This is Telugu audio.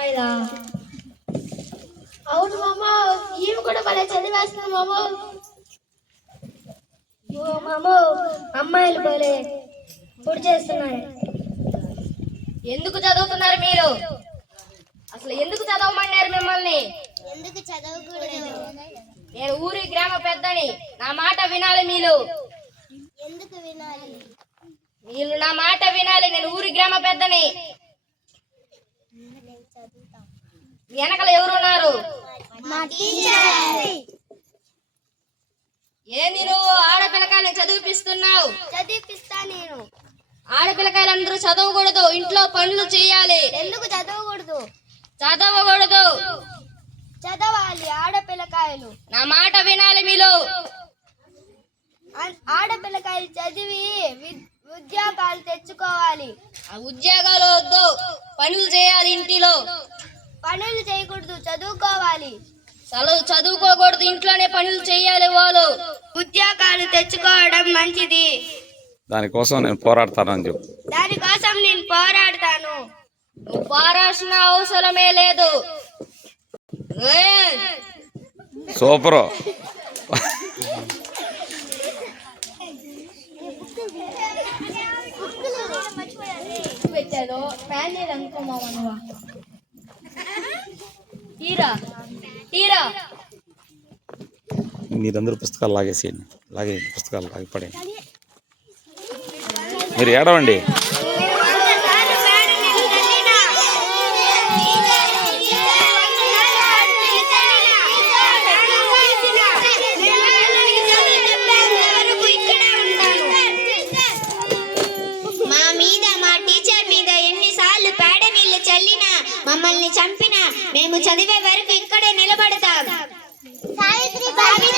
అమ్మాయిదా? అవును మామ, ఈమె కూడా భలే చదివేస్తుంది మామ. ఓ మామ, అమ్మాయిలు భలే పొడి చేస్తున్నాయి. ఎందుకు చదువుతున్నారు మీరు? అసలు ఎందుకు చదవమన్నారు మిమ్మల్ని? ఎందుకు చదవకూడదు? నేను ఊరి గ్రామ పెద్దని, నా మాట వినాలి మీరు. ఎందుకు వినాలి? వీళ్ళు నా మాట వినాలి. నేను ఊరి గ్రామ పెద్దని. వెనకల ఎవరున్నారు? ఏంది నువ్వు ఆడపిల్లకాయలను చదివిపిస్తున్నావు? చదివిపిస్తా నేను. ఆడపిల్లకాయలందరూ చదవకూడదు, ఇంట్లో పనులు చేయాలి. ఎందుకు చదవకూడదు? చదవకూడదు, చదవాలి. ఆడపిల్లకాయలు నా మాట వినాలి మీరు. ఆడపిల్లకాయలు చదివి ఉద్యోగాలు తెచ్చుకోవాలి. ఆ ఉద్యోగాలు వద్దు, పనులు చేయాలి. ఇంటిలో పనులు చేయకూడదు, చదువుకోవాలి. చదువుకోకూడదు, ఇంట్లోనే పనులు చేయాలి. వాళ్ళు ఉద్యోగాలు తెచ్చుకోవడం మంచిది. దానికోసం నేను పోరాడతానని చెప్పు. దానికోసం నేను పోరాడతాను. నువ్వు పోరాడాల్సిన అవసరమే లేదు. సూపరు. పెట్టాదో ఫ్యాన్ అనుకోమావా? తీరా తీరా మీరందరూ పుస్తకాలు లాగేసేయండి, పుస్తకాలు లాగిపడేయండి. మీరు ఏడవండి. మమ్మల్ని చంపిన మేము చదివే వరకు ఇక్కడే నిలబడతాం. సావిత్రిబాయి